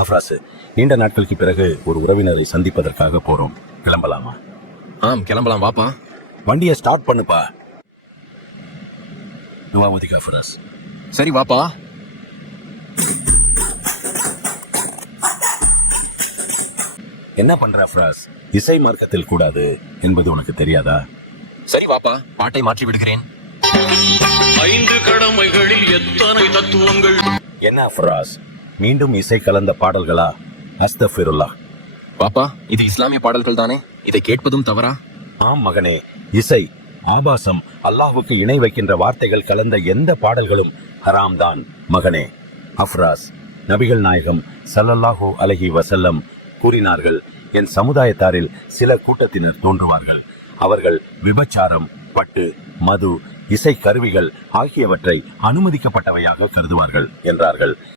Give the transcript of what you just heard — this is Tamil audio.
அஃப்ராஸ், நீண்ட நாட்களுக்கு பிறகு ஒரு உறவினரை சந்திப்பதற்காக போறோம். கிளம்பலாமா? ஆம், கிளம்பலாம். வாப்பா. வண்டியை ஸ்டார்ட் பண்ணுப்பா. நவாவதிகா அஃப்ராஸ். சரி வாப்பா. என்ன பண்ற அஃப்ராஸ்? இசை மார்க்கத்தில் கூடாது என்பது உனக்கு தெரியாதா? சரி வாப்பா, பாட்டை மாற்றி விடுகிறேன். 5 கடமைகளில் எத்தனை தத்துவங்கள். என்ன அஃப்ராஸ், மீண்டும் இசை கலந்த பாடல்களா? அஸ்தஃபிருல்லாஹ். பாப்பா, இது இஸ்லாமிய பாடல்கள் தானே? இதை கேட்பதும் தவறா? ஆம் மகனே, இசை, ஆபாசம், அல்லாஹ்வுக்கு இணை வைக்கின்ற வார்த்தைகள் கலந்த எந்த பாடல்களும் ஹராம் தான் மகனே. அஃப்ராஸ், நபிகள் நாயகம் ஸல்லல்லாஹு அலைஹி வஸல்லம் கூறினார்கள், என் சமுதாயத்தாரில் சில கூட்டத்தினர் தோன்றுவார்கள். அவர்கள் விபச்சாரம், பட்டு, மது, இசை கருவிகள் ஆகியவற்றை அனுமதிக்கப்பட்டவையாக கருதுவார்கள் என்றார்கள்.